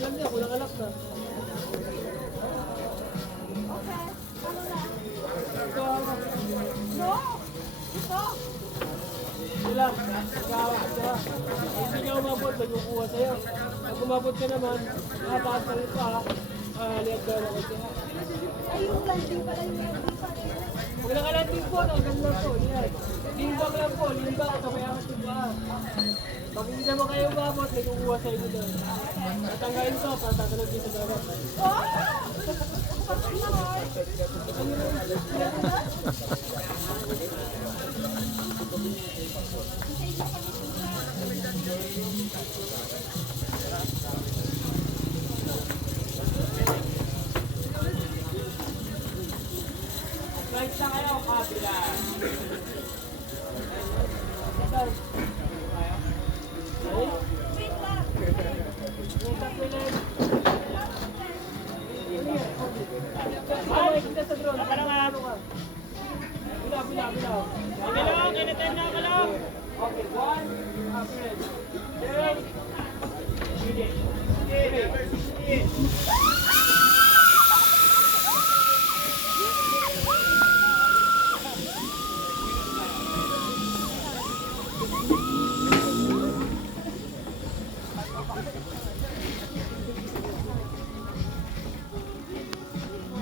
lang niya, kulang alak na. Okay, ano na? Ito, No! Ito! sila, hindi niya umabot, nagkukuha sa'yo. Pag umabot ka naman, nakataas ka rin pa, lihat ka na kasi ha. Ay, yung landing pala, yung landing pala. Huwag nakalanding po, ganda po, yan. Limbang lang po, limbang, sabay angat yung paa. Pag hindi naman kayo umabot, may kukuha sa inyo doon. Tatanggain to, para tatalog dito sa dagat. Oh! Pati na, Lord. Flight na kayo, kabila. Wait lang. Ay, kita sa drone. Bila. Bilong, anytime na bilong. Okay, 1, after 3.